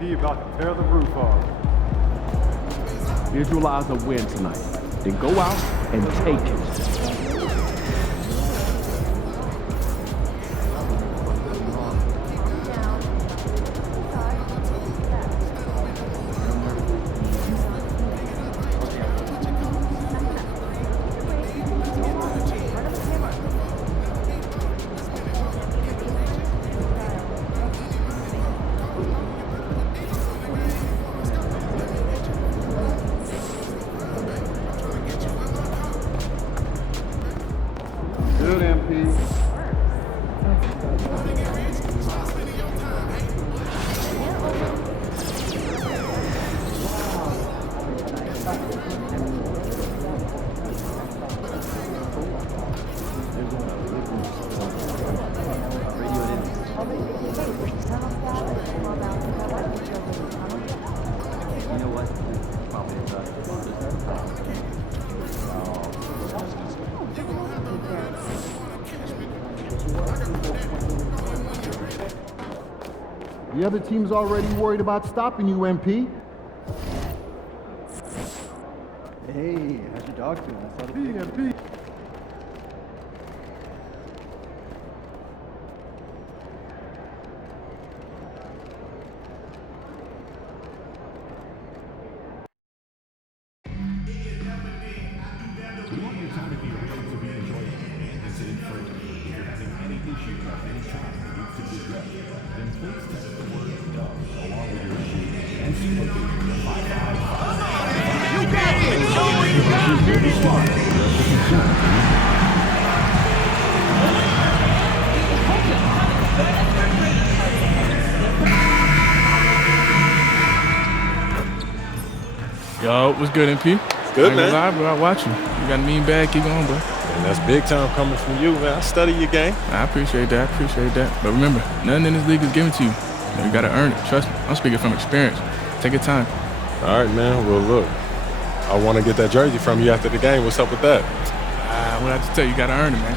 He about to tear the roof off. Visualize a win tonight. Then go out and take it. Good, MP. The other team's already worried about stopping you, MP. Hey, how's your dog doing? I saw the MP. We want your time to be real to be enjoyable and incident free. If you're having any issue at any time that needs to be addressed, then please text the word "dub" along with your issue and see location 555. You got it! Show me you got it! Yo, what's good, MP? Good, man. Live, bro. I watch you. You got a mean bag. Keep going, bro. And that's big time coming from you, man. I study your game. I appreciate that. But remember, nothing in this league is given to you. You got to earn it. Trust me. I'm speaking from experience. Take your time. All right, man. Well, look, I want to get that jersey from you after the game. What's up with that? What I have to tell you, you got to earn it, man.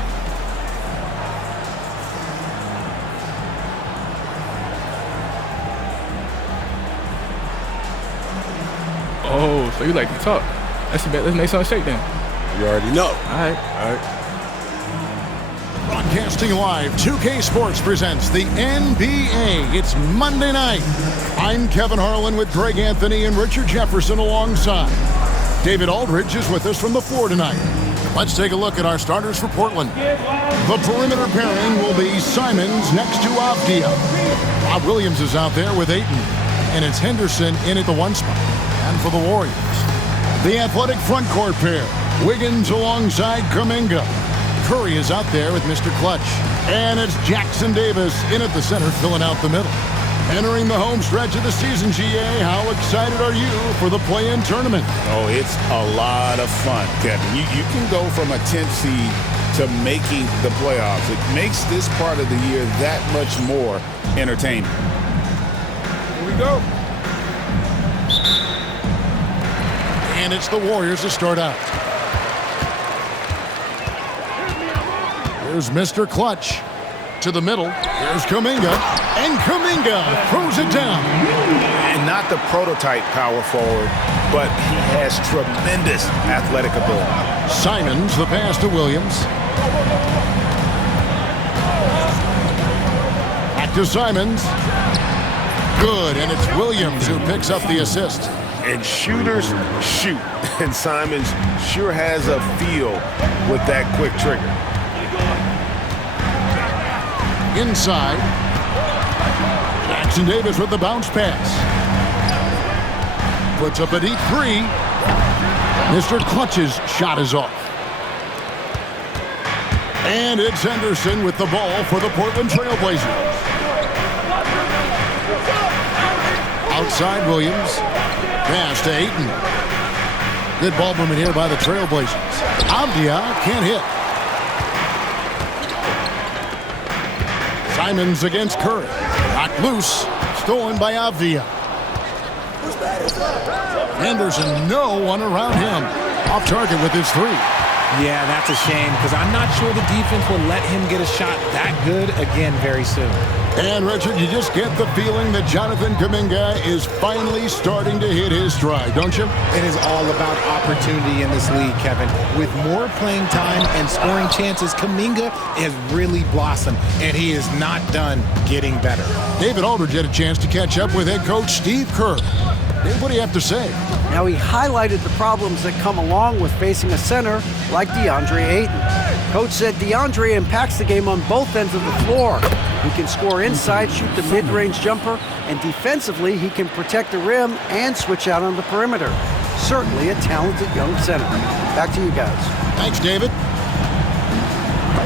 Oh, so you like to talk. Let's make something shake then. You already know. All right. Broadcasting live, 2K Sports presents the NBA. It's Monday night. I'm Kevin Harlan with Greg Anthony and Richard Jefferson alongside. David Aldridge is with us from the floor tonight. Let's take a look at our starters for Portland. The perimeter pairing will be Simons next to Avdia. Rob Williams is out there with Ayton, and it's Henderson in at the 1 spot. And for the Warriors, the athletic front court pair, Wiggins alongside Kuminga. Curry is out there with Mr. Clutch. And it's Jackson Davis in at the center, filling out the middle. Entering the home stretch of the season, GA, how excited are you for the play-in tournament? Oh, it's a lot of fun, Kevin. You can go from a 10th seed to making the playoffs. It makes this part of the year that much more entertaining. Here we go. And it's the Warriors to start out. Here's Mr. Clutch to the middle. Here's Kuminga. And Kuminga throws it down. And not the prototype power forward, but he has tremendous athletic ability. Simons, the pass to Williams. Back to Simons. Good, and it's Williams who picks up the assist. And shooters shoot, and Simons sure has a feel with that quick trigger. Inside, Jackson Davis with the bounce pass. Puts up a deep three. Mr. Clutch's shot is off. And it's Henderson with the ball for the Portland Trailblazers. Outside Williams. Pass to Ayton. Good ball movement here by the Trailblazers. Avdia can't hit. Simons against Curry. Knocked loose. Stolen by Avdia. Henderson, no one around him. Off target with his three. Yeah, that's a shame because I'm not sure the defense will let him get a shot that good again very soon. And, Richard, you just get the feeling that Jonathan Kuminga is finally starting to hit his stride, don't you? It is all about opportunity in this league, Kevin. With more playing time and scoring chances, Kuminga has really blossomed, and he is not done getting better. David Aldridge had a chance to catch up with head coach Steve Kerr. Dave, what do you have to say? Now, he highlighted the problems that come along with facing a center like DeAndre Ayton. Coach said DeAndre impacts the game on both ends of the floor. He can score inside, shoot the mid-range jumper, and defensively, he can protect the rim and switch out on the perimeter. Certainly a talented young center. Back to you guys. Thanks, David.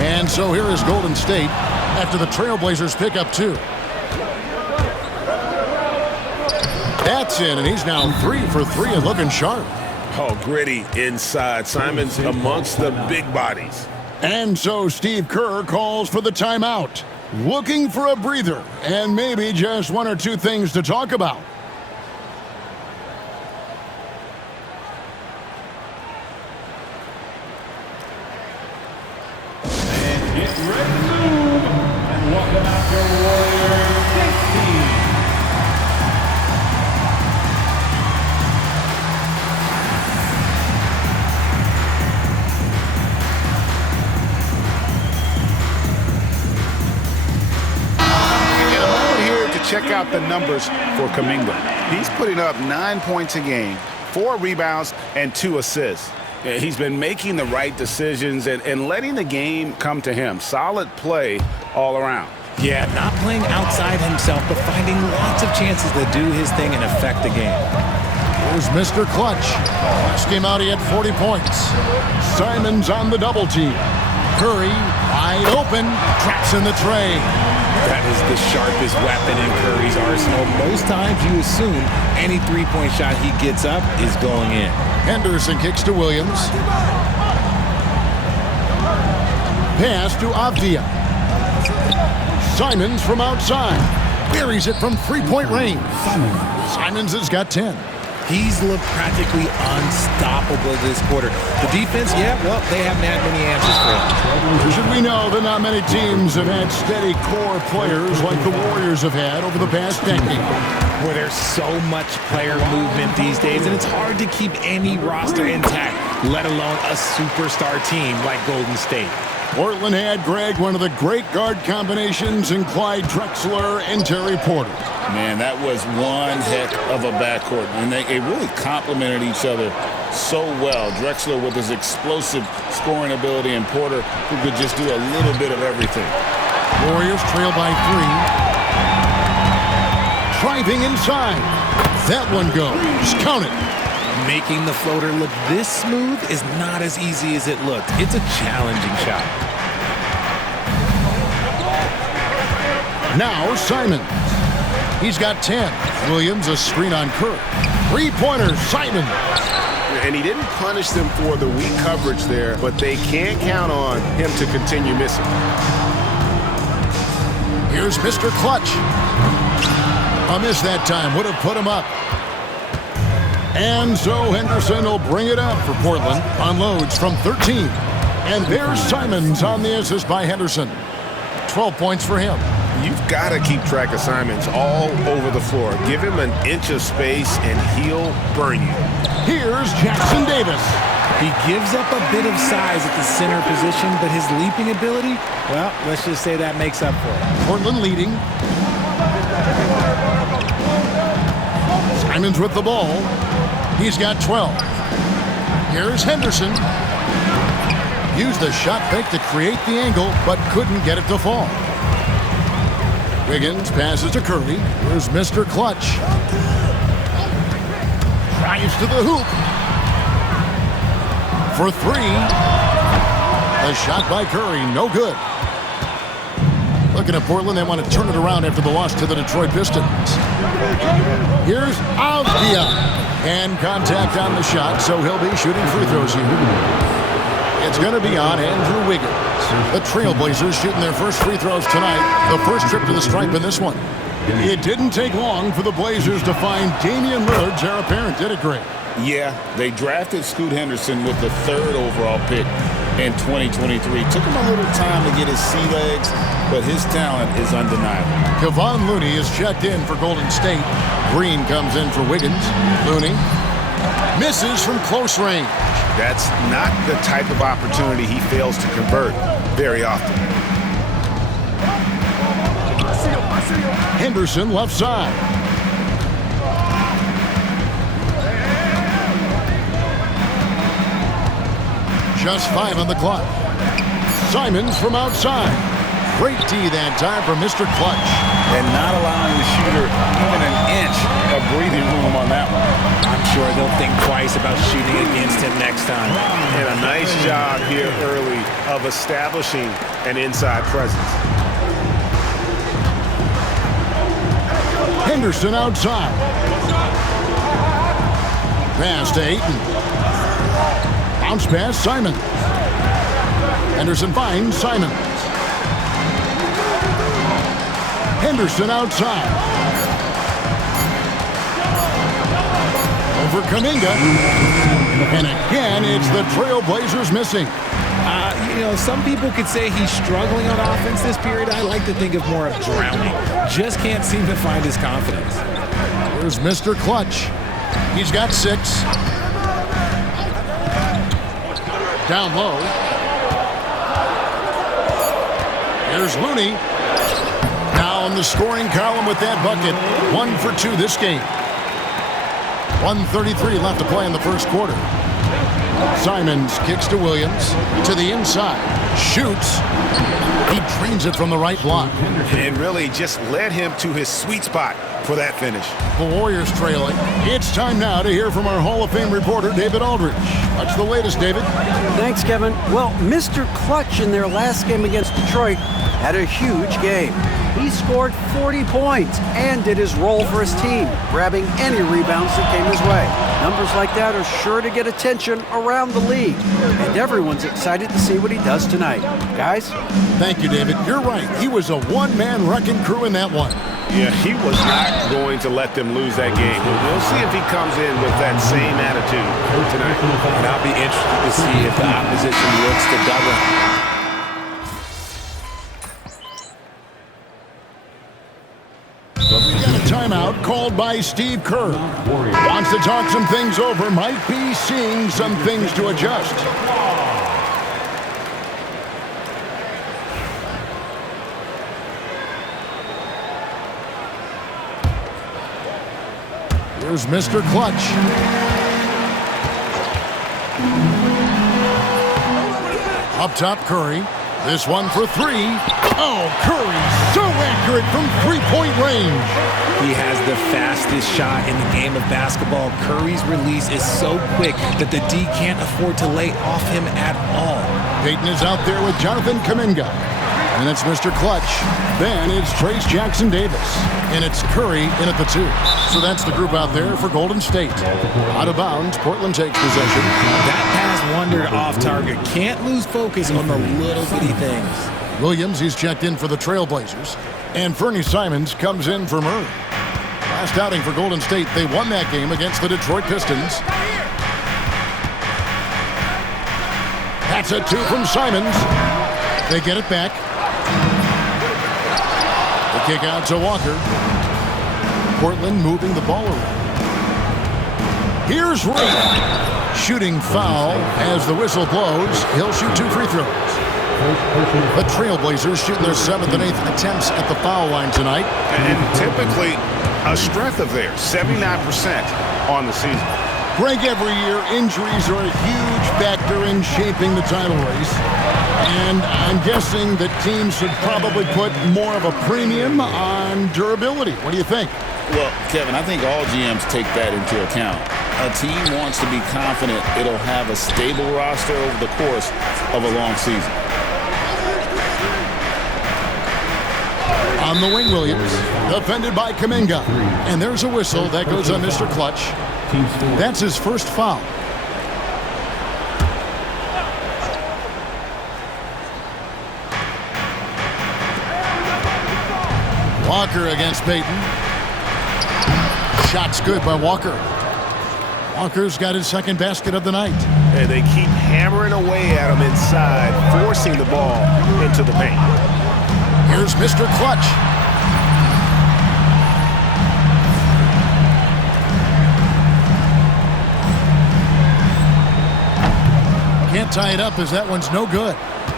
And so here is Golden State after the Trailblazers pick up 2. That's in, and he's now 3 for 3 and looking sharp. Oh, gritty inside. Simons amongst the big bodies. And so Steve Kerr calls for the timeout, looking for a breather and maybe just 1 or 2 things to talk about. And get ready to move. And welcome out your Warriors 16. Check out the numbers for Kuminga. He's putting up 9 points a game, 4 rebounds, and 2 assists. He's been making the right decisions and letting the game come to him. Solid play all around. Yeah, not playing outside himself, but finding lots of chances to do his thing and affect the game. Here's Mr. Clutch. Last game out, he had 40 points. Simons on the double team. Curry, wide open, traps in the tray. That is the sharpest weapon in Curry's arsenal. Most times you assume any three-point shot he gets up is going in. Henderson kicks to Williams. Pass to Avdia. Simons from outside. Buries it from three-point range. Simons has got 10. He's looked practically unstoppable this quarter. The defense, yeah, well, they haven't had many answers for him. Should we know that not many teams have had steady core players like the Warriors have had over the past decade? Where there's so much player movement these days, and it's hard to keep any roster intact, let alone a superstar team like Golden State. Portland had, Greg, one of the great guard combinations in Clyde Drexler and Terry Porter. Man, that was one heck of a backcourt, and they really complemented each other so well. Drexler with his explosive scoring ability, and Porter who could just do a little bit of everything. Warriors trail by 3. Driving inside. That one goes. Count it. Making the floater look this smooth is not as easy as it looked. It's a challenging shot. Now Simons. He's got 10. Williams a screen on Kerr. Three-pointer, Simons. And he didn't punish them for the weak coverage there, but they can't count on him to continue missing. Here's Mr. Clutch. A miss that time. Would have put him up. And so Henderson will bring it up for Portland. Unloads from 13. And there's Simons on the assist by Henderson. 12 points for him. You've got to keep track of Simons all over the floor. Give him an inch of space and he'll burn you. Here's Jackson Davis. He gives up a bit of size at the center position, but his leaping ability, well, let's just say that makes up for it. Portland leading. Simons with the ball. He's got 12. Here's Henderson. Used the shot fake to create the angle, but couldn't get it to fall. Wiggins passes to Curry. Here's Mr. Clutch. Drives to the hoop. For 3. The shot by Curry, no good. Looking at Portland, they want to turn it around after the loss to the Detroit Pistons. Here's Avdia. Hand contact on the shot, so he'll be shooting free throws here. It's going to be on Andrew Wiggins. The Trailblazers shooting their first free throws tonight. The first trip to the stripe in this one. It didn't take long for the Blazers to find Damian Lillard's heir apparent, did it, Greg? Yeah, they drafted Scoot Henderson with the 3rd overall pick. in 2023. Took him a little time to get his sea legs, but his talent is undeniable. Kevon Looney is checked in for Golden State. Green comes in for Wiggins. Looney misses from close range. That's not the type of opportunity he fails to convert very often. Henderson left side. Just 5 on the clock. Simons from outside. Great D that time for Mr. Clutch. And not allowing the shooter even an inch of breathing room on that one. I'm sure they'll think twice about shooting against him next time. And a nice job here early of establishing an inside presence. Henderson outside. Pass to Ayton. Bounce pass, Simons. Henderson finds Simons. Henderson outside. Over Kuminga. And again, it's the Trailblazers missing. Some people could say he's struggling on offense this period. I like to think of more of drowning. Just can't seem to find his confidence. Here's Mr. Clutch. He's got 6. Down low. Here's Looney. Now in the scoring column with that bucket. 1 for 2 this game. 1:33 left to play in the first quarter. Simons kicks to Williams. To the inside. Shoots. He drains it from the right block. And really just led him to his sweet spot for that finish. The Warriors trailing. It's time now to hear from our Hall of Fame reporter, David Aldridge. What's the latest, David? Thanks, Kevin. Well, Mr. Clutch in their last game against Detroit had a huge game. He scored 40 points and did his role for his team, grabbing any rebounds that came his way. Numbers like that are sure to get attention around the league, and everyone's excited to see what he does tonight. Guys? Thank you, David. You're right. He was a one-man wrecking crew in that one. Yeah, he was not going to let them lose that game. We'll see if he comes in with that same attitude tonight. And I'll be interested to see if the opposition looks to double. We got a timeout called by Steve Kerr. Wants to talk some things over, might be seeing some things to adjust. Here's Mr. Clutch. Up top, Curry. This one for 3. Oh, Curry, so accurate from three-point range. He has the fastest shot in the game of basketball. Curry's release is so quick that the D can't afford to lay off him at all. Peyton is out there with Jonathan Kuminga. And it's Mr. Clutch. Then it's Trace Jackson-Davis. And it's Curry in at the 2. So that's the group out there for Golden State. Out of bounds, Portland takes possession. That pass wandered off target. Can't lose focus on the little bitty things. Williams, he's checked in for the Trailblazers. And Fernie Simons comes in for Murray. Last outing for Golden State, they won that game against the Detroit Pistons. That's a 2 from Simons. They get it back. The kick out to Walker. Portland moving the ball around. Here's Ray. Shooting foul as the whistle blows. He'll shoot 2 free throws. The Trailblazers shooting their 7th and 8th attempts at the foul line tonight. And typically a strength of theirs, 79% on the season. Greg, every year injuries are a huge factor in shaping the title race. And I'm guessing that teams should probably put more of a premium on durability. What do you think? Well, Kevin, I think all GMs take that into account. A team wants to be confident it'll have a stable roster over the course of a long season. On the wing, Williams, defended by Kuminga. And there's a whistle that goes on Mr. Clutch. That's his first foul. Walker against Peyton. Shot's good by Walker. Walker's got his second basket of the night. Hey, they keep hammering away at him inside, forcing the ball into the paint. Here's Mr. Clutch. Can't tie it up as that one's no good.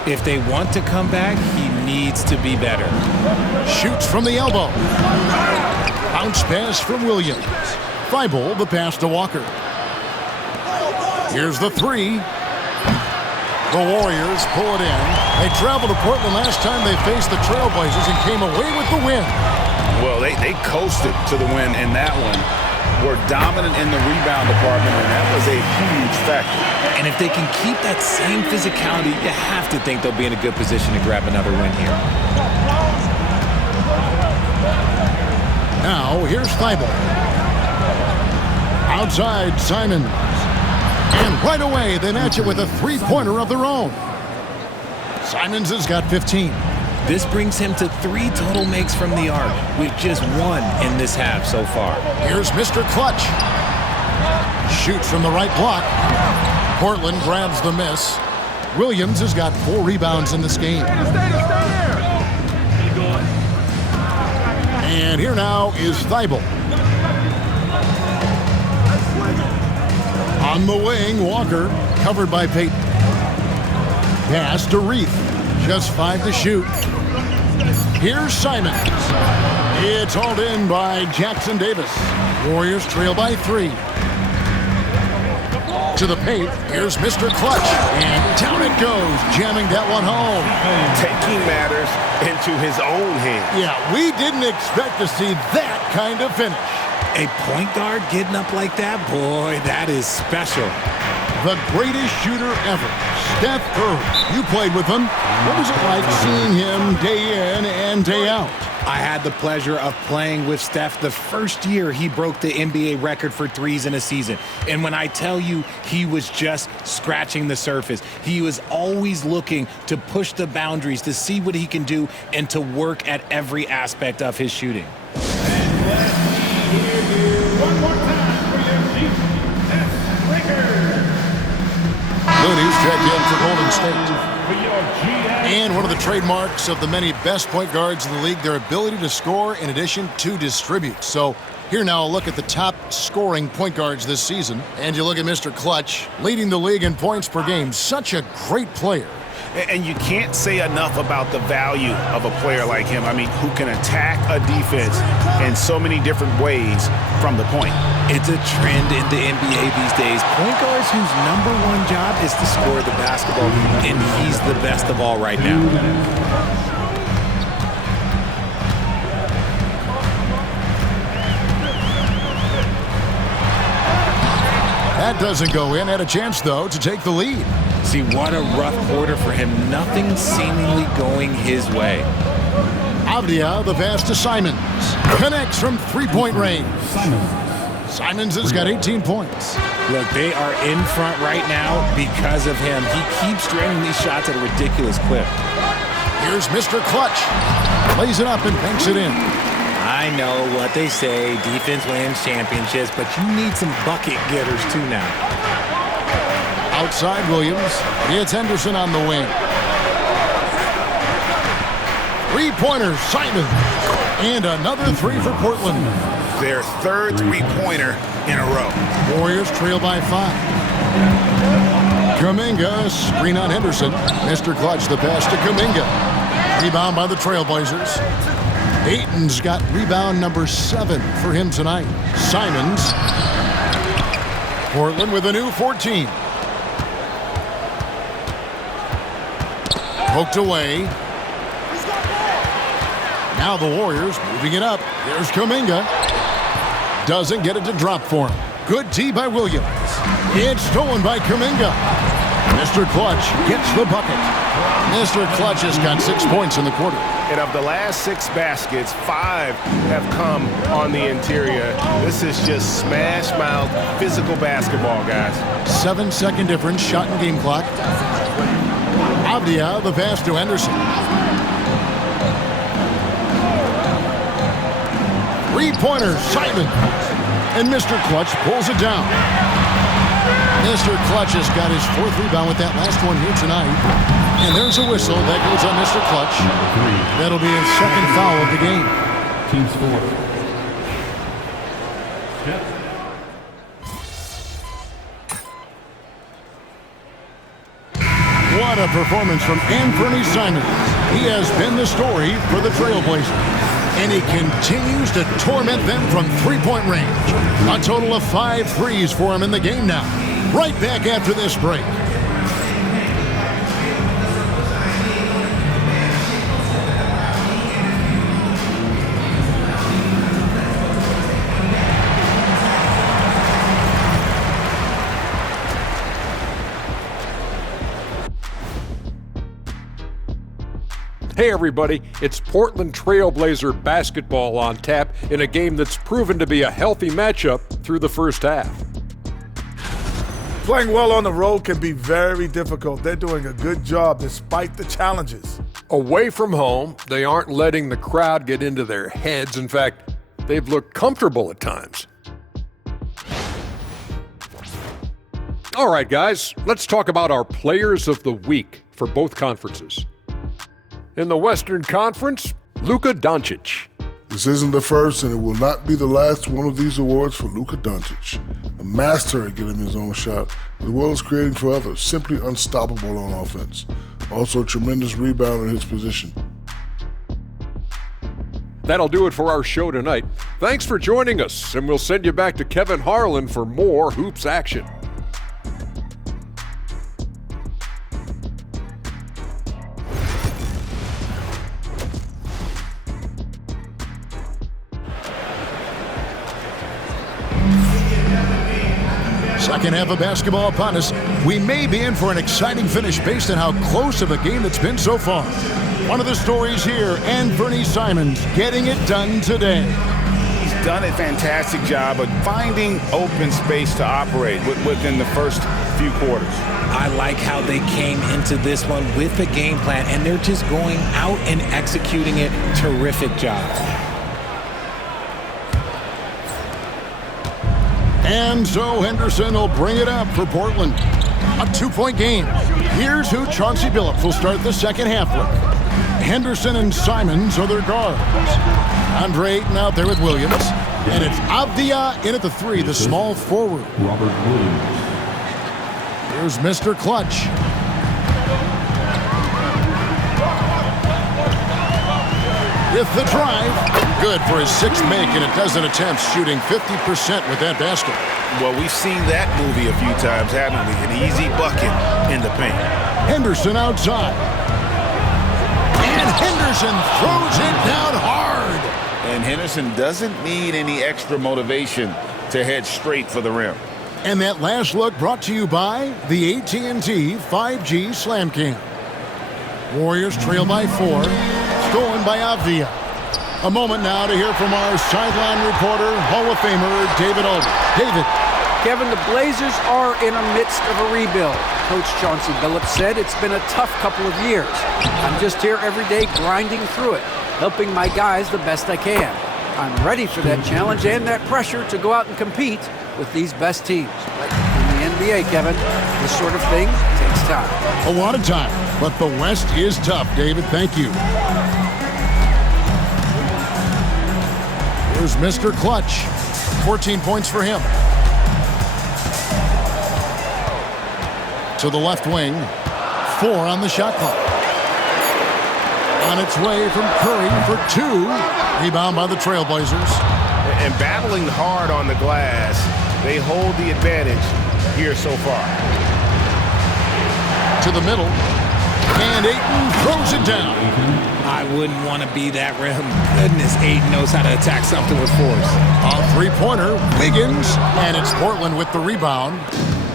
If they want to come back, he needs to be better. Shoots from the elbow. Bounce pass from Williams. Thibault the pass to Walker. Here's the three. The Warriors pull it in. They traveled to Portland last time they faced the Trailblazers and came away with the win. Well, they coasted to the win in that one. Were dominant in the rebound department, and that was a huge factor. And if they can keep that same physicality, you have to think they'll be in a good position to grab another win here. Now, here's Thibault. Outside, Simons. And right away, they match it with a three-pointer of their own. Simons has got 15. This brings him to 3 total makes from the arc, with just 1 in this half so far. Here's Mr. Clutch. Shoots from the right block. Portland grabs the miss. Williams has got 4 rebounds in this game. And here now is Thibault. On the wing, Walker, covered by Payton. Pass to Reith. Just 5 to shoot. Here's Simons. It's hauled in by Jackson Davis. Warriors trail by 3. To the paint, here's Mr. Clutch. And down it goes, jamming that one home. Taking matters into his own hands. Yeah, we didn't expect to see that kind of finish. A point guard getting up like that, boy, that is special. The greatest shooter ever, Steph Curry. You played with him. What was it like seeing him day in and day out? I had the pleasure of playing with Steph the first year he broke the NBA record for threes in a season. And when I tell you he was just scratching the surface, he was always looking to push the boundaries, to see what he can do, and to work at every aspect of his shooting. One more time for your Chief S3LL. Looney's checked in for Golden State. And one of the trademarks of the many best point guards in the league, their ability to score in addition to distribute. So here now a look at the top scoring point guards this season. And you look at Mr. Clutch, leading the league in points per game. Such a great player. And you can't say enough about the value of a player like him. I mean, who can attack a defense in so many different ways from the point. It's a trend in the NBA these days. Point guards whose #1 job is to score the basketball, and he's the best of all right now. That doesn't go in. Had a chance, though, to take the lead. See, what a rough quarter for him. Nothing seemingly going his way. Avdia, the pass to Simons. Connects from three-point range. Simons has got 18 points. Look, they are in front right now because of him. He keeps draining these shots at a ridiculous clip. Here's Mr. Clutch. Lays it up and banks it in. I know what they say, defense wins championships, but you need some bucket getters too now. Outside Williams. It's Henderson on the wing. Three-pointer, Simons. And another 3 for Portland. Their third three-pointer in a row. Warriors trail by 5. Kuminga, screen on Henderson. Mr. Clutch, the pass to Kuminga. Rebound by the Trailblazers. Ayton's got rebound number 7 for him tonight. Simons. Portland with a new 14. Poked away. Now the Warriors moving it up. Here's Kuminga. Doesn't get it to drop for him. Good tee by Williams. It's stolen by Kuminga. Mr. Clutch gets the bucket. Mr. Clutch has got 6 points in the quarter. And of the last 6 baskets, 5 have come on the interior. This is just smash mouth physical basketball, guys. 7-second difference, shot and game clock. Avdia, the pass to Henderson. Three-pointer, Simon. And Mr. Clutch pulls it down. Mr. Clutch has got his 4th rebound with that last one here tonight. And there's a whistle that goes on Mr. Clutch. That'll be his 2nd foul of the game. Team score. Yep. What a performance from Anthony Simons. He has been the story for the Trailblazers. And he continues to torment them from three-point range. A total of 5 threes for him in the game now. Right back after this break. Hey everybody, it's Portland Trailblazer basketball on tap in a game that's proven to be a healthy matchup through the first half. Playing well on the road can be very difficult. They're doing a good job despite the challenges. Away from home, they aren't letting the crowd get into their heads. In fact, they've looked comfortable at times. All right, guys, let's talk about our players of the week for both conferences. In the Western Conference, Luka Doncic. This isn't the first, and it will not be the last one of these awards for Luka Doncic. A master at getting his own shot, as well as creating for others. Simply unstoppable on offense. Also a tremendous rebounder in his position. That'll do it for our show tonight. Thanks for joining us, and we'll send you back to Kevin Harlan for more hoops action. Second half of basketball upon us. We may be in for an exciting finish based on how close of a game it's been so far. One of the stories here, Anthony Simons getting it done today. He's done a fantastic job of finding open space to operate within the first few quarters. I like how they came into this one with a game plan, and they're just going out and executing it. Terrific job. And so Henderson will bring it up for Portland. A 2-point game. Here's who Chauncey Billups will start the second half with. Henderson and Simons are their guards. Andre Ayton out there with Williams. And it's Avdia in at the 3, the small forward. Robert Williams. Here's Mr. Clutch. With the drive. Good for his 6th make and a dozen attempts, shooting 50% with that basket. Well, we've seen that movie a few times, haven't we? An easy bucket in the paint. Henderson outside. And Henderson throws it down hard. And Henderson doesn't need any extra motivation to head straight for the rim. And that last look brought to you by the AT&T 5G Slam Cam. Warriors trail by 4. Stolen by Avdia. A moment now to hear from our sideline reporter, Hall of Famer David Aldridge. David. Kevin, the Blazers are in the midst of a rebuild. Coach Chauncey Billups said it's been a tough couple of years. I'm just here every day grinding through it, helping my guys the best I can. I'm ready for that challenge and that pressure to go out and compete with these best teams. But in the NBA, Kevin, this sort of thing takes time. A lot of time, but the West is tough, David. Thank you. Here's Mr. Clutch. 14 points for him. To the left wing. 4 on the shot clock. On its way from Curry for 2. Rebound by the Trailblazers. And battling hard on the glass, they hold the advantage here so far. To the middle. And Ayton throws it down. I wouldn't want to be that rim. Goodness, Ayton knows how to attack something with force. A 3-pointer, Wiggins, and it's Portland with the rebound.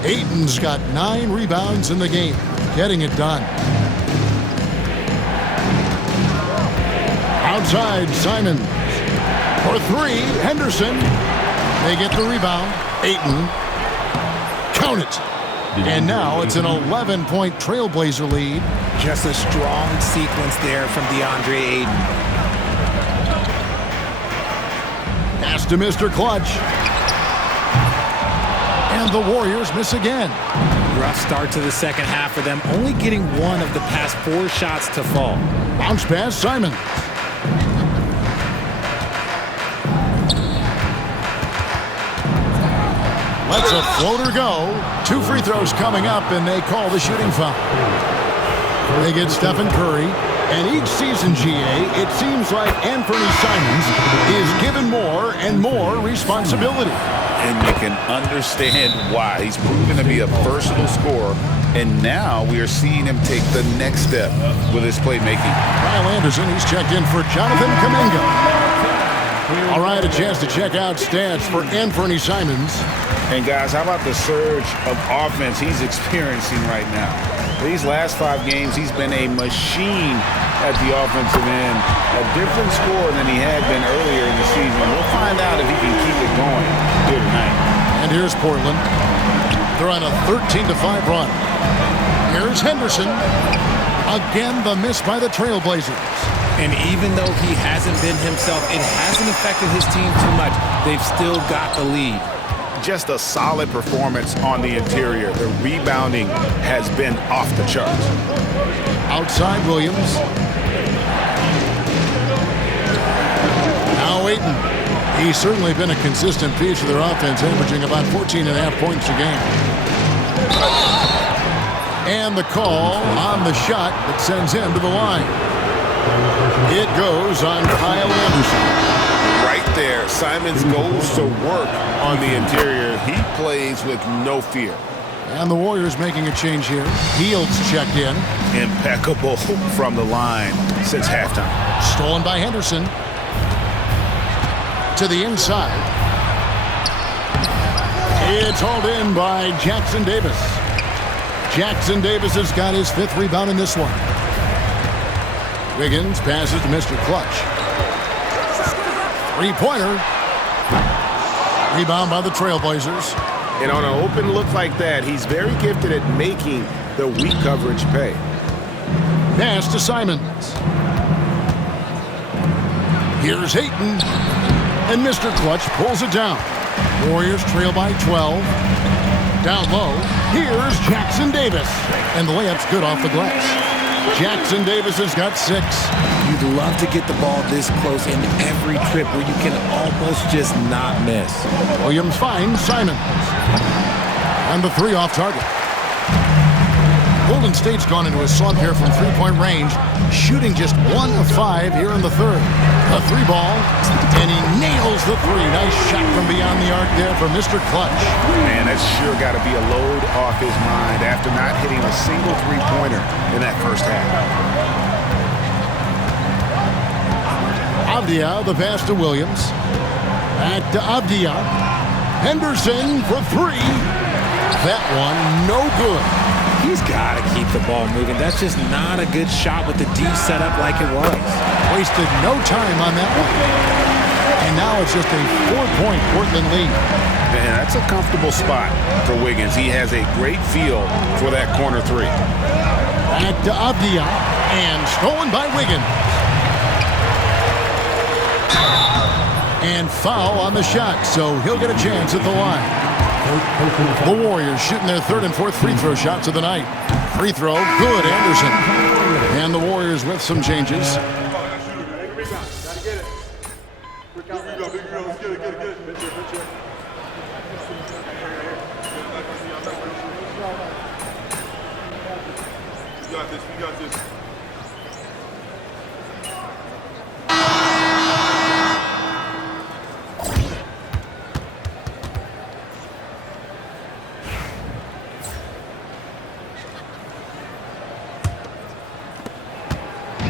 Ayton's got 9 rebounds in the game, getting it done. Outside, Simons. For 3, Henderson. They get the rebound. Ayton. Count it. And now it's an 11-point Trailblazer lead. Just a strong sequence there from DeAndre Ayton. Pass to Mr. Clutch. And the Warriors miss again. Rough start to the second half for them, only getting one of the past 4 shots to fall. Bounce pass, Simon. Lets a floater go. 2 free throws coming up, and they call the shooting foul. They get Stephen Curry. And each season, GA, it seems like Anthony Simons is given more and more responsibility. And you can understand why. He's proven to be a versatile scorer, and now we are seeing him take the next step with his playmaking. Kyle Anderson, he's checked in for Jonathan Kuminga. All right, a chance to check out stats for Anthony Simons. And guys, how about the surge of offense he's experiencing right now? These last 5 games, he's been a machine at the offensive end. A different score than he had been earlier in the season. We'll find out if he can keep it going here tonight. And here's Portland. They're on a 13-5 run. Here's Henderson. Again, the miss by the Trailblazers. And even though he hasn't been himself, it hasn't affected his team too much. They've still got the lead. Just a solid performance on the interior. The rebounding has been off the charts. Outside Williams. Now Ayton. He's certainly been a consistent piece of their offense, averaging about 14.5 points a game. And the call on the shot that sends him to the line. It goes on Kyle Anderson. Right there, Simons goes to work on the interior. He plays with no fear. And the Warriors making a change here. Fields checked in. Impeccable from the line since halftime. Stolen by Henderson. To the inside. It's hauled in by Jackson Davis. Jackson Davis has got his 5th rebound in this one. Wiggins passes to Mr. Clutch. 3-pointer. Rebound by the Trailblazers. And on an open look like that, he's very gifted at making the weak coverage pay. Pass to Simons. Here's Ayton. And Mr. Clutch pulls it down. Warriors trail by 12. Down low. Here's Jackson Davis. And the layup's good off the glass. Jackson Davis has got 6. You'd love to get the ball this close in every trip where you can almost just not miss. Williams finds Simons. And the 3 off target. Golden State's gone into a slump here from 3-point range, shooting just 1 of 5 here in the 3rd. A 3 ball, and he nails the 3. Nice shot from beyond the arc there for Mr. Clutch. Man, that's sure got to be a load off his mind after not hitting a single 3-pointer in that first half. Avdia, the pass to Williams. Back to Avdia. Henderson for 3. That one, no good. He's got to keep the ball moving. That's just not a good shot with the D set up like it was. Wasted no time on that one. And now it's just a 4-point Portland lead. Man, that's a comfortable spot for Wiggins. He has a great feel for that corner 3. Back to Avdia. And stolen by Wiggins. And foul on the shot, so he'll get a chance at the line. The Warriors shooting their 3rd and 4th free throw shots of the night. Free throw, good, Anderson. And the Warriors with some changes.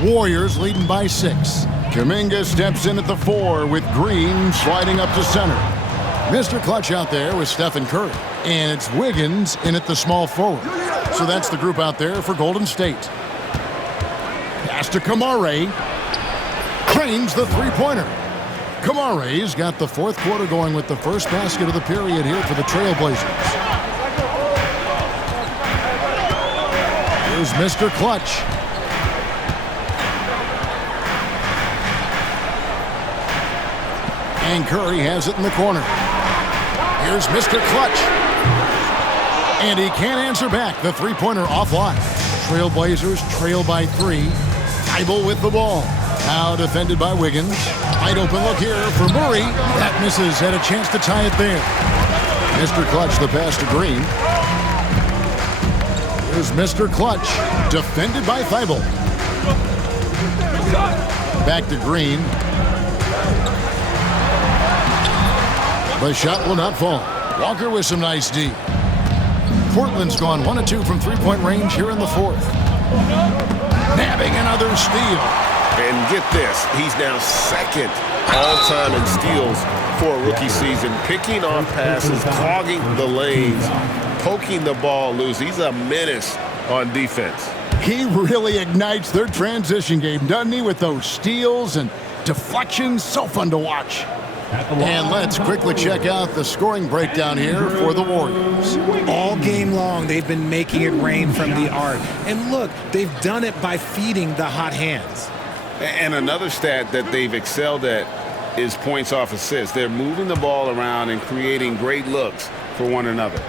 Warriors leading by 6. Kuminga steps in at the 4 with Green sliding up to center. Mr. Clutch out there with Stephen Curry. And it's Wiggins in at the small forward. So that's the group out there for Golden State. Pass to Kamare. Trains the 3-pointer. Kamare's got the 4th quarter going with the first basket of the period here for the Trailblazers. Here's Mr. Clutch. And Curry has it in the corner. Here's Mr. Clutch. And he can't answer back. The three-pointer offline. Trailblazers trail by 3. Thibault with the ball. Now defended by Wiggins. Wide open look here for Murray. That misses. Had a chance to tie it there. Mr. Clutch, the pass to Green. Here's Mr. Clutch. Defended by Thibault. Back to Green. The shot will not fall. Walker with some nice D. Portland's gone 1 of 2 from three-point range here in the fourth. Nabbing another steal. And get this, he's now second all-time in steals for a rookie season. Picking off passes, clogging the lanes, poking the ball loose. He's a menace on defense. He really ignites their transition game, doesn't he, with those steals and deflections? So fun to watch. And let's quickly check out the scoring breakdown here for the Warriors. All game long, they've been making it rain from the arc. And look, they've done it by feeding the hot hands. And another stat that they've excelled at is points off assists. They're moving the ball around and creating great looks for one another.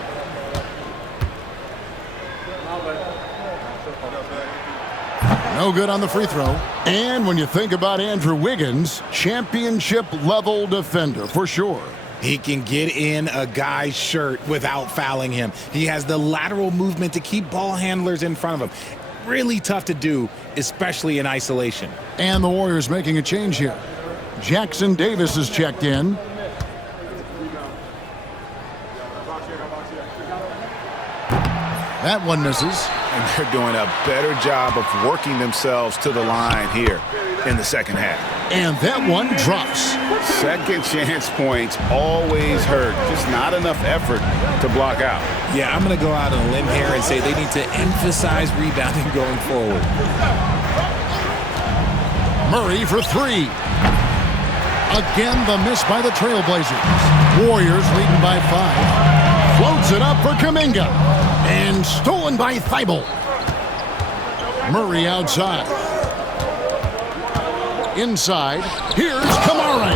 No good on the free throw. And when you think about Andrew Wiggins, championship-level defender for sure. He can get in a guy's shirt without fouling him. He has the lateral movement to keep ball handlers in front of him. Really tough to do, especially in isolation. And the Warriors making a change here. Jackson Davis is checked in. That one misses. And they're doing a better job of working themselves to the line here in the second half. And that one drops. Second chance points always hurt. Just not enough effort to block out. Yeah, I'm going to go out on a limb here and say they need to emphasize rebounding going forward. Murray for 3. Again, the miss by the Trailblazers. Warriors leading by 5. Floats it up for Kuminga. And stolen by Thibault. Murray outside. Inside. Here's Kamara.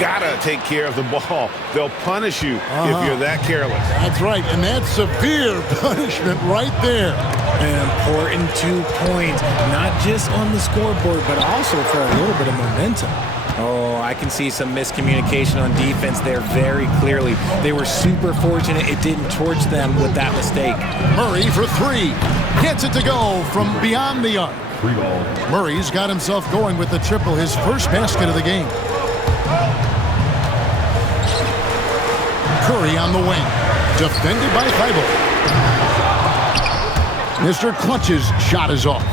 Gotta take care of the ball. They'll punish you if you're that careless. That's right, and that's severe punishment right there. An important 2 points, not just on the scoreboard, but also for a little bit of momentum. Oh, I can see some miscommunication on defense there very clearly. They were super fortunate it didn't torch them with that mistake. Murray for 3. Gets it to go from beyond the arc. Murray's got himself going with the triple, his first basket of the game. Curry on the wing. Defended by Thibault. Mr. Clutch's shot is off.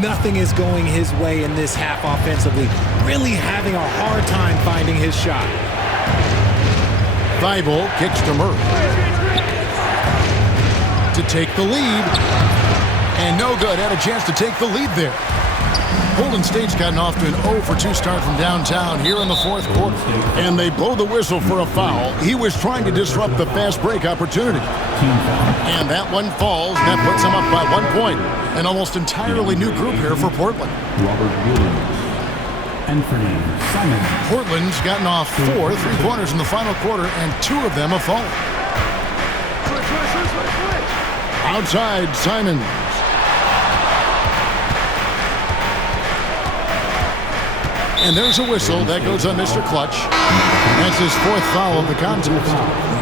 Nothing is going his way in this half offensively. Really having a hard time finding his shot. Thibault kicks to Murray. To take the lead. And no good. Had a chance to take the lead there. Golden State's gotten off to an 0 for 2 start from downtown here in the fourth quarter. And they blow the whistle for a foul. He was trying to disrupt the fast break opportunity. And that one falls. That puts him up by 1 point. An almost entirely new group here for Portland. Portland's gotten off 4 3-pointers in the final quarter, and 2 of them have fallen. Outside, Simons. And there's a whistle. That goes on Mr. Clutch. That's his 4th foul of the contest.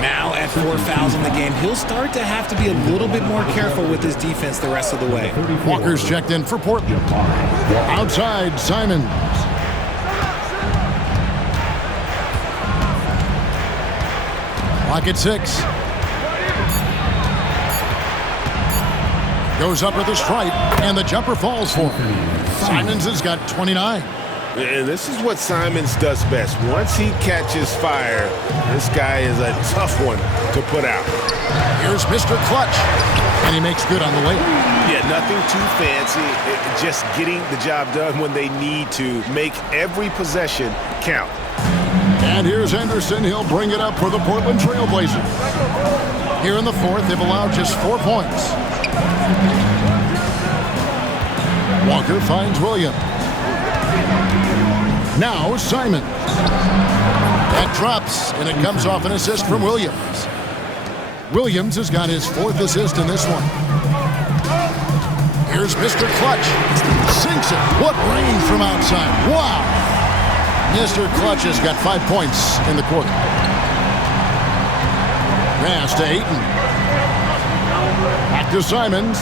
Now at 4 fouls in the game, he'll start to have to be a little bit more careful with his defense the rest of the way. Walker's checked in for Portland. Outside, Simons. Clock at 6. Goes up with a stripe, and the jumper falls for him. Simons has got 29. And this is what Simons does best. Once he catches fire, this guy is a tough one to put out. Here's Mr. Clutch, and he makes good on the layup. Yeah, nothing too fancy. Just getting the job done when they need to. Make every possession count. And here's Henderson. He'll bring it up for the Portland Trailblazers. Here in the fourth, they've allowed just 4 points. Walker finds Williams. Now Simons. That drops, and it comes off an assist from Williams. Williams has got his 4th assist in this one. Here's Mr. Clutch. Sinks it. What range from outside. Wow. Mr. Clutch has got 5 points in the quarter. Pass to Ayton. Back to Simons.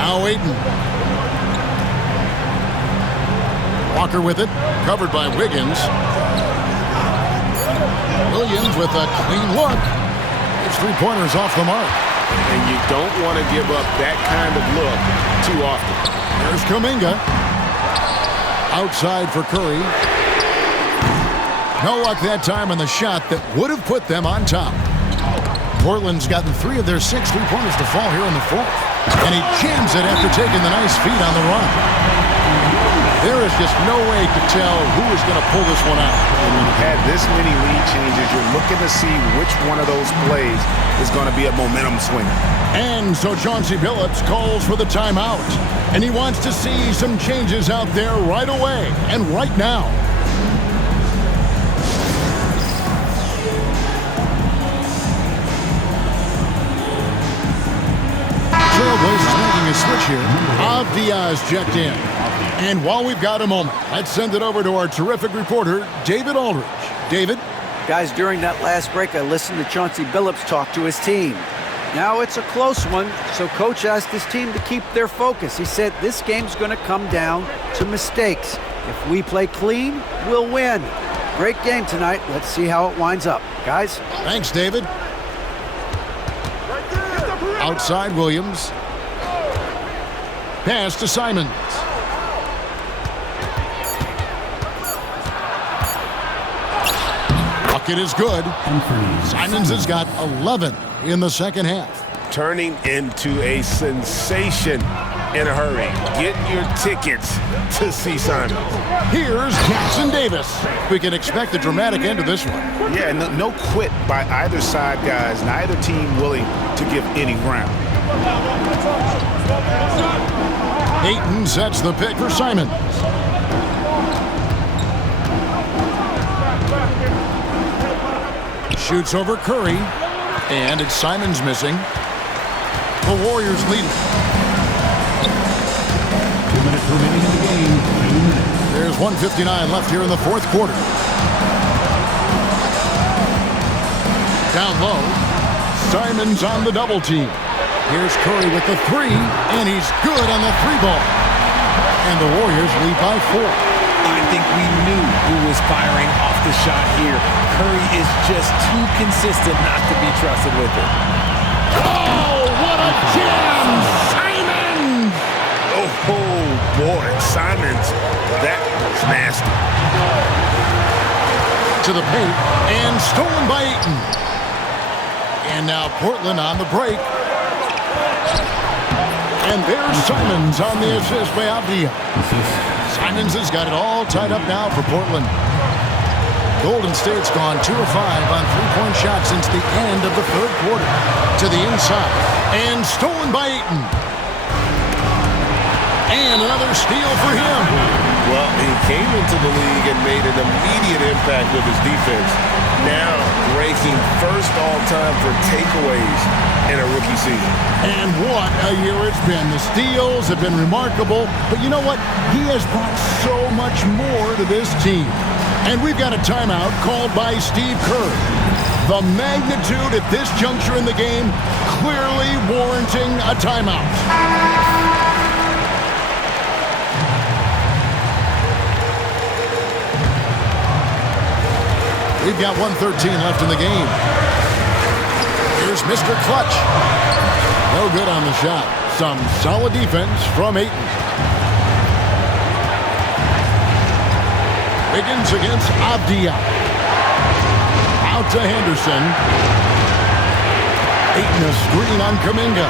Now Ayton. Walker with it. Covered by Wiggins. Williams with a clean look. His 3-pointers off the mark. And you don't want to give up that kind of look too often. There's Kuminga. Outside for Curry. No luck that time on the shot that would have put them on top. Portland's gotten 3 of their 6 3-pointers to fall here in the 4th. And he jams it after taking the nice feed on the run. There is just no way to tell who is going to pull this one out. When you've had this many lead changes, you're looking to see which one of those plays is going to be a momentum swinger. And so Chauncey Billups calls for the timeout. And he wants to see some changes out there right away and right now. Trailblazers making a switch here. Avdia's checked in. And while we've got a moment, let's send it over to our terrific reporter, David Aldridge. David? Guys, during that last break, I listened to Chauncey Billups talk to his team. Now it's a close one, so Coach asked his team to keep their focus. He said this game's going to come down to mistakes. If we play clean, we'll win. Great game tonight. Let's see how it winds up. Guys? Thanks, David. Outside Williams. Pass to Simons. Bucket is good. Simons has got 11 in the second half. Turning into a sensation in a hurry. Get your tickets to see Simons. Here's Jackson Davis. We can expect a dramatic end to this one. Yeah, no quit by either side, guys. Neither team willing to give any ground. Ayton sets the pick for Simons. Shoots over Curry. And it's Simons missing. The Warriors lead. 2 minutes remaining in the game. 2 minutes. There's 1:59 left here in the 4th quarter. Down low. Simons on the double team. Here's Curry with the 3, and he's good on the 3-ball. And the Warriors lead by 4. I think we knew who was firing off the shot here. Curry is just too consistent not to be trusted with it. Oh, what a jam! Simons! Oh, boy, Simons, that was nasty. To the paint, and stolen by Ayton. And now Portland on the break. And there's Simons on the assist by Avdia. Simons has got it all tied up now for Portland. Golden State's gone 2 of 5 on 3-point shots since the end of the 3rd quarter. To the inside, and stolen by Ayton. And another steal for him. Well, he came into the league and made an immediate impact with his defense. Now ranking first all-time for takeaways in a rookie season. And what a year it's been. The steals have been remarkable, but you know what? He has brought so much more to this team. And we've got a timeout called by Steve Kerr. The magnitude at this juncture in the game clearly warranting a timeout. We've got 1:13 left in the game. Here's Mr. Clutch. No good on the shot. Some solid defense from Ayton. Wiggins against Avdia. Out to Henderson. Ayton a screen on Kuminga.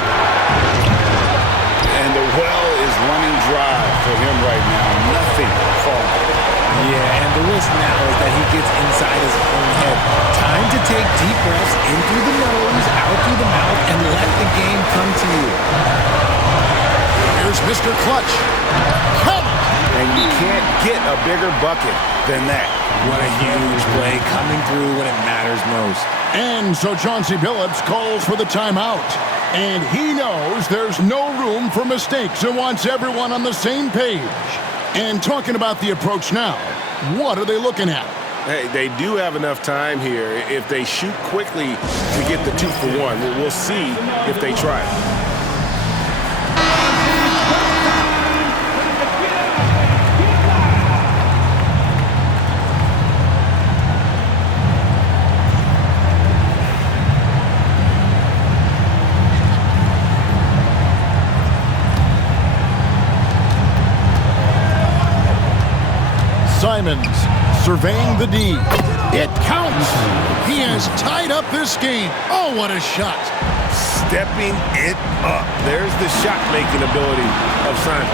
And the well is running dry for him right now. Nothing falling. Yeah, and the risk now is that he gets inside his own head. Time to take deep breaths in through the nose, out through the mouth, and let the game come to you. Here's Mr. Clutch. Come on! And you can't get a bigger bucket than that. What a huge play coming through when it matters most. And so Chauncey Billups calls for the timeout. And he knows there's no room for mistakes and wants everyone on the same page. And talking about the approach now, what are they looking at? Hey, they do have enough time here. If they shoot quickly to get the 2 for 1, we'll see if they try. Simons surveying the D. It counts. He has tied up this game. Oh, what a shot. Stepping it up. There's the shot-making ability of Simons.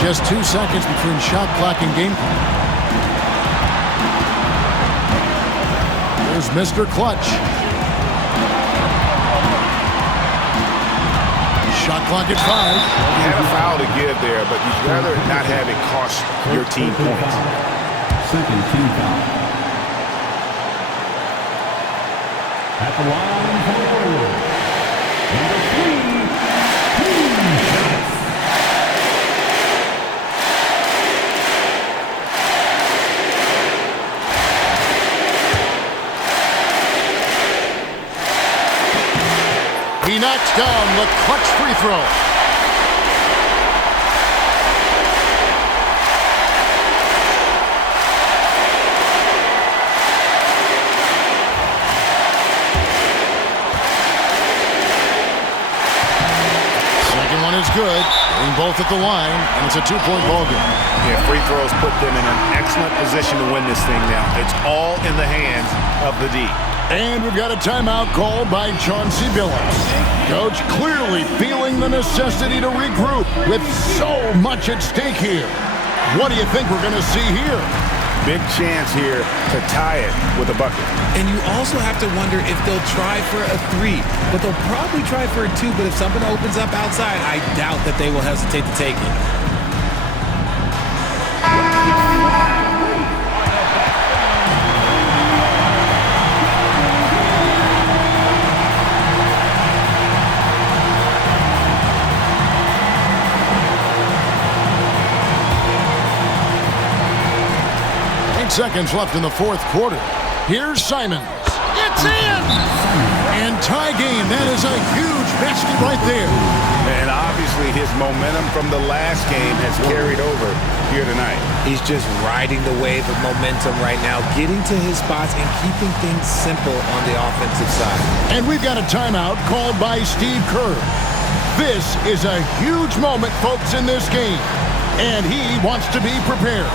Just 2 seconds between shot clock and game clock. Here's Mr. Clutch. Shot clock at 5. You had a foul to give there, but you'd rather not have it cost your team points. Second team foul. At the line for number 3, team shots. He knocks down the clutch free throw. Is good. Getting both at the line, and it's a 2-point ball game. Yeah, free throws put them in an excellent position to win this thing now. It's all in the hands of the D. And we've got a timeout called by Chauncey Billups. Coach clearly feeling the necessity to regroup with so much at stake here. What do you think we're going to see here? Big chance here to tie it with a bucket. And you also have to wonder if they'll try for a 3, but they'll probably try for a 2, but if something opens up outside, I doubt that they will hesitate to take it. Seconds left in the fourth quarter. Here's Simons. It's in! And tie game. That is a huge basket right there. And obviously his momentum from the last game has carried over here tonight. He's just riding the wave of momentum right now, getting to his spots and keeping things simple on the offensive side. And we've got a timeout called by Steve Kerr. This is a huge moment, folks, in this game. And he wants to be prepared.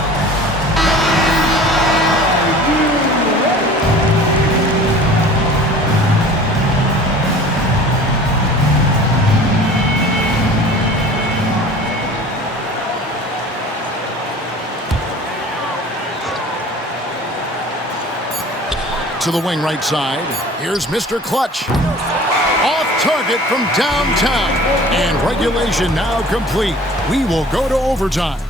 To the wing right side. Here's Mr. Clutch. Off target from downtown. And regulation now complete. We will go to overtime.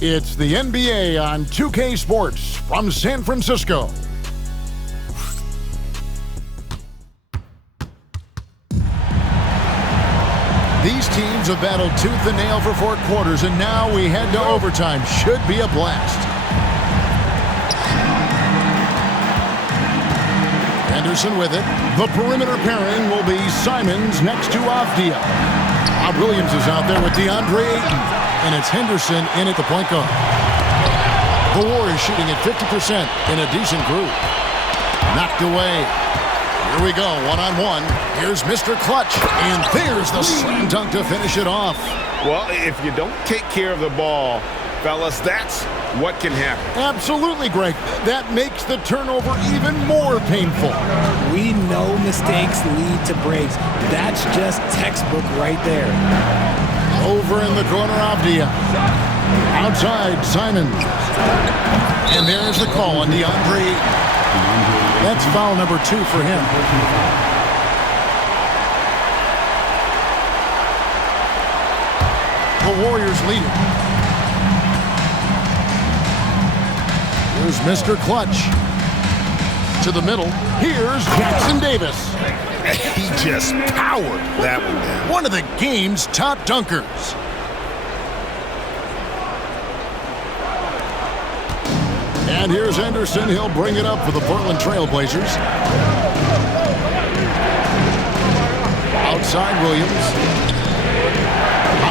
It's the NBA on 2K Sports from San Francisco. These teams have battled tooth and nail for 4 quarters, and now we head to overtime. Should be a blast. Henderson with it. The perimeter pairing will be Simons next to Avdia. Bob Williams is out there with DeAndre Ayton. And it's Henderson in at the point guard. The Warriors shooting at 50% in a decent group. Knocked away. Here we go, one-on-one. Here's Mr. Clutch. And there's the slam dunk to finish it off. Well, if you don't take care of the ball, fellas, that's what can happen. Absolutely, Greg. That makes the turnover even more painful. We know mistakes lead to breaks. That's just textbook right there. Over in the corner, Avdia. Outside, Simons. And there's the call on DeAndre. That's foul number 2 for him. The Warriors lead it. Here's Mr. Clutch. To the middle. Here's Jackson Davis. He just powered that one down. One of the game's top dunkers. And here's Anderson. He'll bring it up for the Portland Trailblazers. Outside Williams.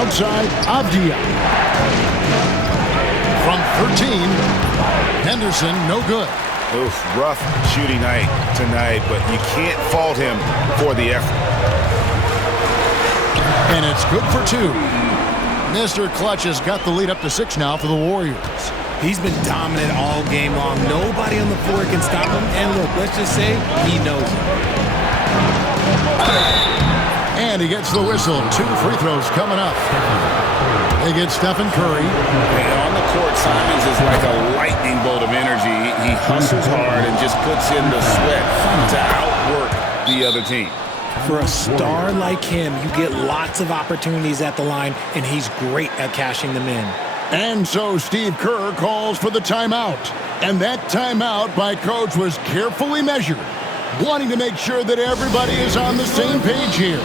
Outside Avdia. From 13, Henderson, no good. Oof, rough shooting night tonight, but you can't fault him for the effort. And it's good for 2. Mr. Clutch has got the lead up to 6 now for the Warriors. He's been dominant all game long. Nobody on the floor can stop him. And look, let's just say he knows it. And he gets the whistle. 2 free throws coming up. They get Stephen Curry. And on the court, Simons is like a lightning bolt of energy. He hustles hard and just puts in the sweat to outwork the other team. For a star like him, you get lots of opportunities at the line, and he's great at cashing them in. And so Steve Kerr calls for the timeout. And that timeout by Coach was carefully measured, wanting to make sure that everybody is on the same page here.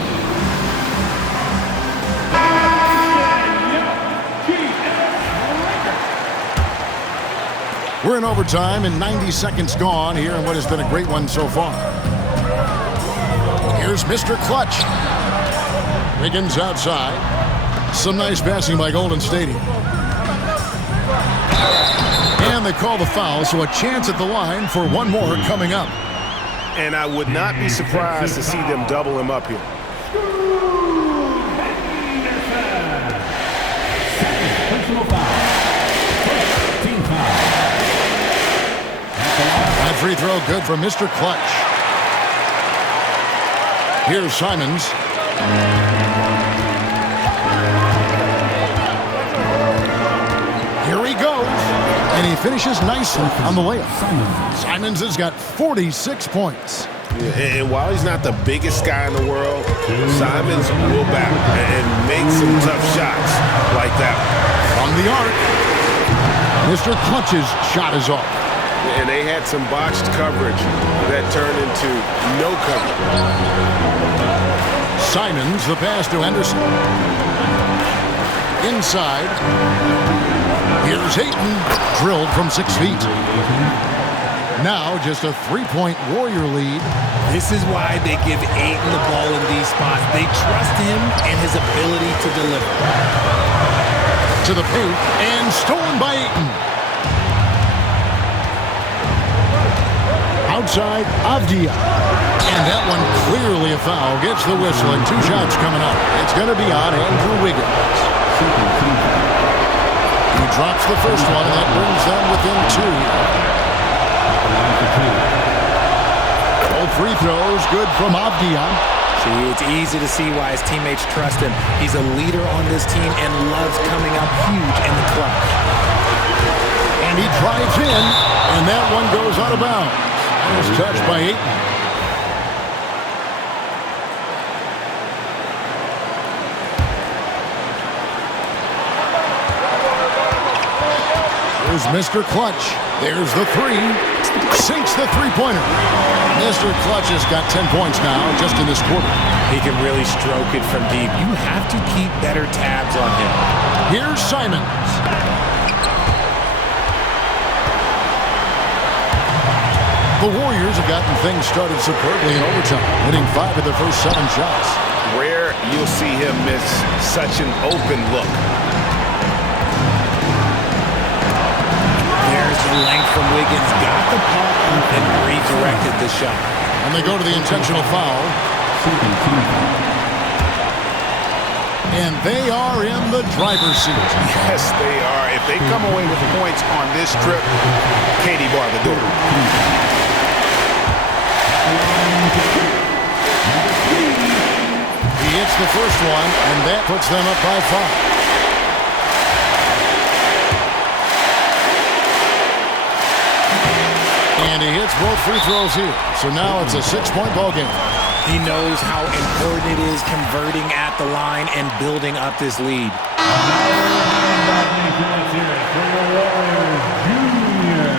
We're in overtime and 90 seconds gone here in what has been a great one so far. Here's Mr. Clutch. Wiggins outside. Some nice passing by Golden State. And they call the foul, so a chance at the line for one more coming up. And I would not be surprised to see them double him up here. That free throw good for Mr. Clutch. Here's Simons. Here he goes. And he finishes nicely on the layup. Simons has got 46 points. Yeah, and while he's not the biggest guy in the world, Simons will battle and make some tough shots like that. From the arc, Mr. Clutch's shot is off. And they had some botched coverage that turned into no coverage. Simons, the pass to Henderson. Inside. Here's Ayton, drilled from 6 feet. Now just a 3-point Warrior lead. This is why they give Ayton the ball in these spots. They trust him and his ability to deliver. To the paint, and stolen by Ayton. Outside, Avdia. And that one clearly a foul. Gets the whistle and 2 shots coming up. It's going to be on Andrew Wiggins. He drops the first one, and that brings them within 2. All free throws, good from Avdia. See, it's easy to see why his teammates trust him. He's a leader on this team and loves coming up huge in the clutch. And he drives in, and that one goes out of bounds. And it's touched by Ayton. Here's Mr. Clutch. There's the 3. Sinks the 3-pointer. Mr. Clutch has got 10 points now just in this quarter. He can really stroke it from deep. You have to keep better tabs on him. Here's Simons. The Warriors have gotten things started superbly in overtime, hitting 5 of their first 7 shots. Rare you'll see him miss such an open look. There's the length from Wiggins. Got the puck and redirected the shot. And they go to the intentional foul. And they are in the driver's seat. Yes, they are. If they come away with points on this trip, Katie bar the door. He hits the first one, and that puts them up by 5. And he hits both free throws here. So now it's a 6-point ball game. He knows how important it is converting at the line and building up this lead. Let's hear it for the Warriors, Junior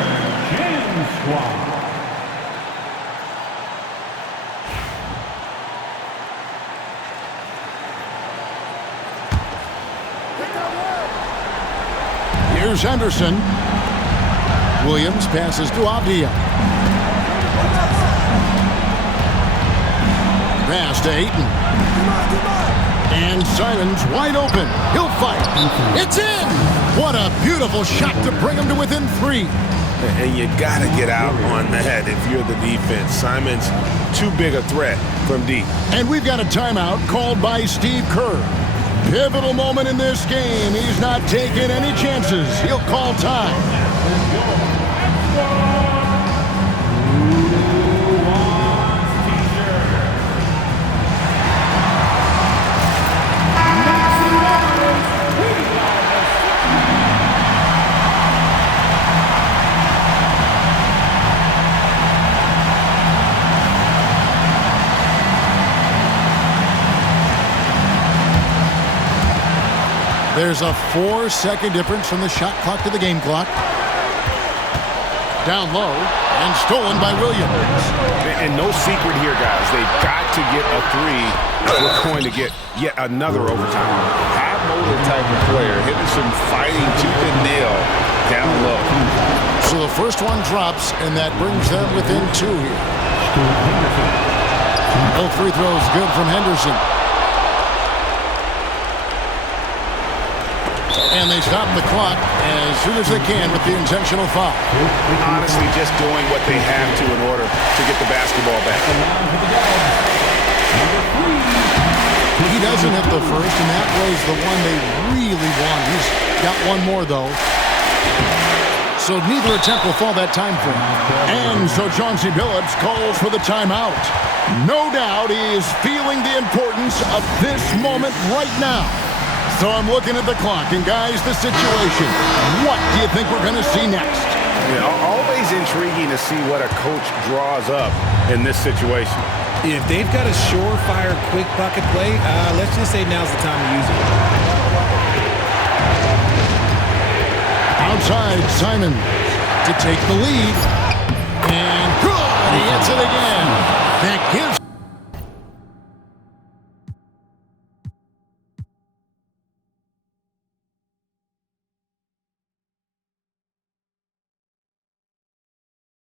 Here's Henderson. Williams passes to Avdia. Pass to Ayton. And Simon's wide open. He'll fight. It's in! What a beautiful shot to bring him to within 3. And you got to get out on that if you're the defense. Simon's too big a threat from deep. And we've got a timeout called by Steve Kerr. Pivotal moment in this game. He's not taking any chances. He'll call time. There's a 4-second difference from the shot clock to the game clock. Down low and stolen by Williams. And no secret here, guys. They've got to get a 3 if we're going to get yet another overtime. High motor type of player. Henderson fighting tooth and nail down low. So the first one drops, and that brings them within 2 here. Both free throws good from Henderson. And they stop the clock as soon as they can with the intentional foul. Honestly, just doing what they have to in order to get the basketball back. He doesn't hit the first, and that was the one they really wanted. He's got one more, though. So neither attempt will fall that time for him. And so Chauncey Billups calls for the timeout. No doubt he is feeling the importance of this moment right now. So I'm looking at the clock, and guys, the situation. What do you think we're going to see next? Yeah, always intriguing to see what a coach draws up in this situation. If they've got a surefire, quick bucket play, let's just say now's the time to use it. Outside, Simon to take the lead. And good! He hits it again. That gives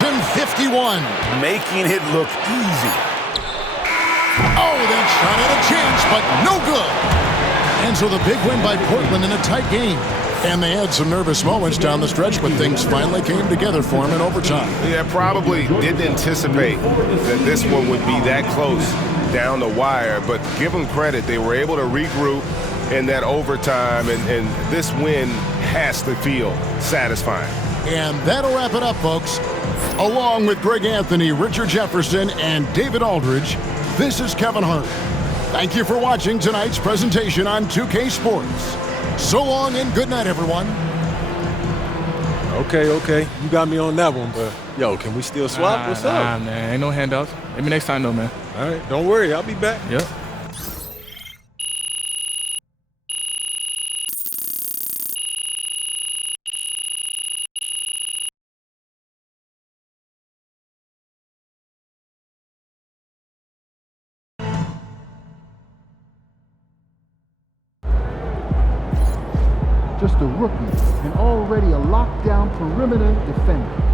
him 51. Making it look easy. Oh, that shot had a chance, but no good. And so the big win by Portland in a tight game. And they had some nervous moments down the stretch, but things finally came together for them in overtime. Yeah, probably didn't anticipate that this one would be that close down the wire, but give them credit. They were able to regroup in that overtime, and this win has to feel satisfying. And that'll wrap it up, folks. Along with Greg Anthony, Richard Jefferson, and David Aldridge, this is Kevin Hart. Thank you for watching tonight's presentation on 2K Sports. So long and good night, everyone. Okay. You got me on that one, but yo, can we still swap? What's up? Nah, man. Ain't no handouts. Maybe next time, though, man. All right, don't worry. I'll be back. Yep. Just a rookie and already a lockdown perimeter defender.